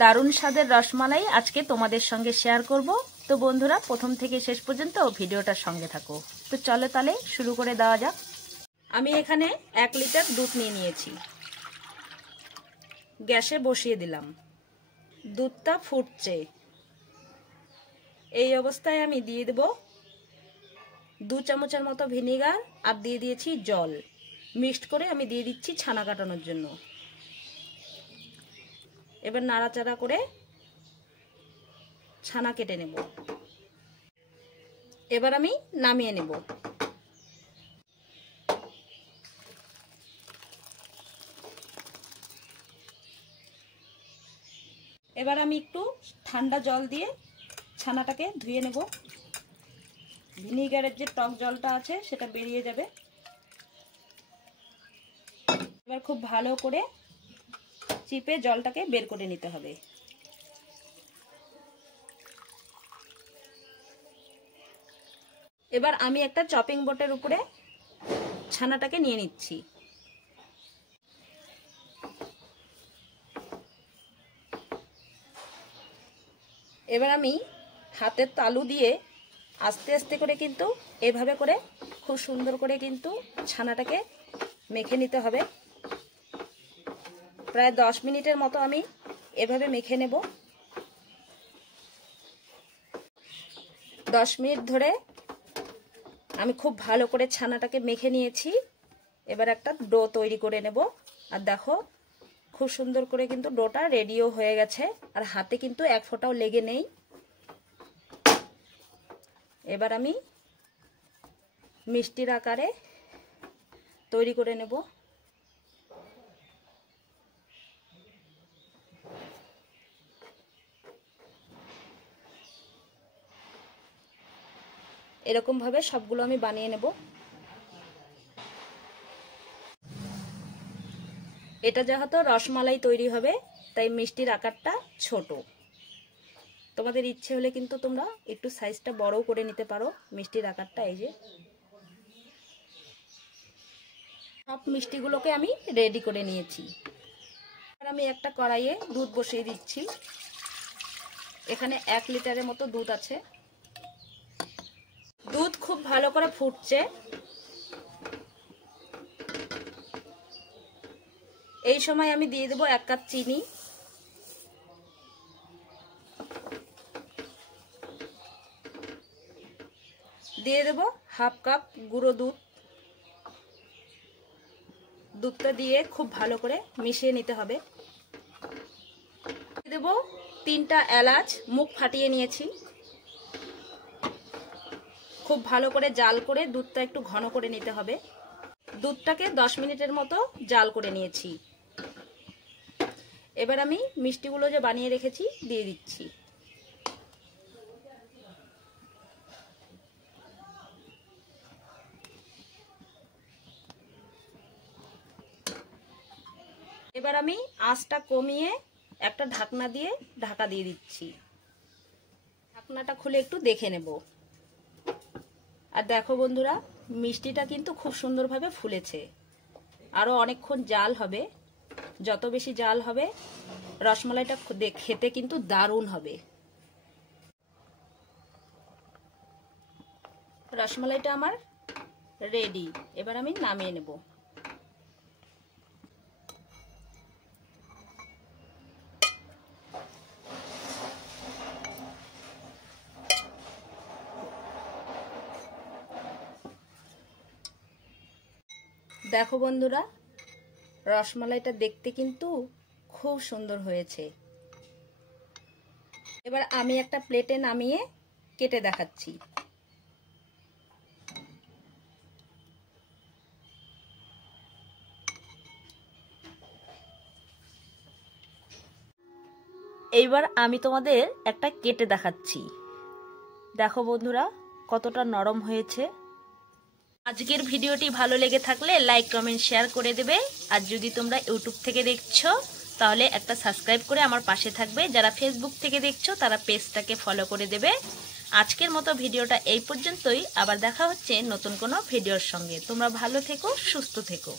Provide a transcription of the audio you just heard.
দারুণ স্বাদের রসমালাই আজকে তোমাদের সঙ্গে শেয়ার করব। তো বন্ধুরা প্রথম থেকে শেষ পর্যন্ত ভিডিওটার সঙ্গে থাকো। তো চলো তাহলে শুরু করে দেওয়া যাক। আমি এখানে 1 লিটার দুধ নিয়ে নিয়েছি, গ্যাসে বসিয়ে দিলাম। দুধটা ফুটছে, এই অবস্থায় আমি দিয়ে দেব 2 চামচের মতো ভিনেগার আর দিয়ে দিয়েছি জল। মিক্সড করে আমি দিয়ে দিচ্ছি ছানা কাটানোর জন্য। এবার নাড়াচাড়া করে ছানা কেটে নেব। এবার আমি নামিয়ে নেব। এবার আমি একটু ঠান্ডা জল দিয়ে ছানাটাকে ধুয়ে নেব। ভিনেগারের যে টক জলটা আছে সেটা বেরিয়ে যাবে। এবার খুব ভালো করে চিপে জলটাকে বের করে নিতে হবে। এবার আমি একটা চপিং বোর্ডের উপরে ছানাটাকে নিয়ে নিচ্ছি। এবার আমি হাতের তালু দিয়ে আস্তে আস্তে করে কিন্তু এভাবে করে খুব সুন্দর করে কিন্তু ছানাটাকে মেখে নিতে হবে। প্রায় 10 মিনিটের মতো আমি এভাবে মেখে নেব। 10 মিনিট ধরে আমি খুব ভালো করে ছানাটাকে মেখে নিয়েছি। এবার একটা ডো তৈরি করে নেব। আর দেখো খুব সুন্দর করে কিন্তু ডোটা রেডিও হয়ে গেছে, আর হাতে কিন্তু এক ফোঁটাও লেগে নেই। এবার আমি মিষ্টির আকারে তৈরি করে নেব। এরকম ভাবে সবগুলো আমি বানিয়ে নেব। এটা যেহেতু রসমালাই তৈরি হবে তাই মিষ্টির আকারটা ছোট। তোমাদের ইচ্ছে হলে কিন্তু তোমরা একটু সাইজটা বড়ও করে নিতে পারো মিষ্টির আকারটা। এই যে সব মিষ্টিগুলোকে আমি রেডি করে নিয়েছি। আর আমি একটা কড়াইয়ে দুধ বসিয়ে দিচ্ছি। এখানে 1 লিটারের মতো দুধ আছে। দুধ খুব ভালো করে ফুটছে। এই সময় আমি দিয়ে দেব 1 কাপ চিনি। দিয়ে দেব 1/2 কাপ গুঁড়ো দুধ। দুধটা দিয়ে খুব ভালো করে মিশিয়ে নিতে হবে। দিয়ে দেব 3টা এলাচ, মুখ ফাটিয়ে নিয়েছি। খুব ভালো করে জাল করে দুধটা একটু ঘন করে নিতে হবে। দুধটাকে 10 মিনিটের মতো জাল করে নিয়েছি। এবার আমি মিষ্টিগুলো যে বানিয়ে রেখেছি দিয়ে দিচ্ছি। এবার আমি আঁচটা কমিয়ে একটা ঢাকনা দিয়ে ঢাকা দিয়ে দিচ্ছি। ঢাকনাটা খুলে একটু দেখে নেব। আর দেখো বন্ধুরা, মিষ্টিটা কিন্তু খুব সুন্দরভাবে ফুলেছে। আরও অনেকক্ষণ জাল হবে। যত বেশি জাল হবে রসমালাইটা খেতে কিন্তু দারুণ হবে। রসমালাইটা আমার রেডি। এবার আমি নামিয়ে নেব। দেখো বন্ধুরা, রসমালাইটা দেখতে কিন্তু খুব সুন্দর হয়েছে। এবার আমি একটা প্লেটে নামিয়ে কেটে দেখাচ্ছি। এইবার আমি তোমাদের একটা কেটে দেখাচ্ছি। দেখো বন্ধুরা কতটা নরম হয়েছে। আজকের ভিডিওটি ভালো লেগে থাকলে লাইক, কমেন্ট, শেয়ার করে দেবে। আর যদি তোমরা ইউটিউব থেকে দেখছো তাহলে একটা সাবস্ক্রাইব করে আমার পাশে থাকবে। যারা ফেসবুক থেকে দেখছো তারা পেজটাকে ফলো করে দেবে। আজকের মতো ভিডিওটা এই পর্যন্তই। আবার দেখা হচ্ছে নতুন কোনো ভিডিওর সঙ্গে। তোমরা ভালো থেকো, সুস্থ থেকো।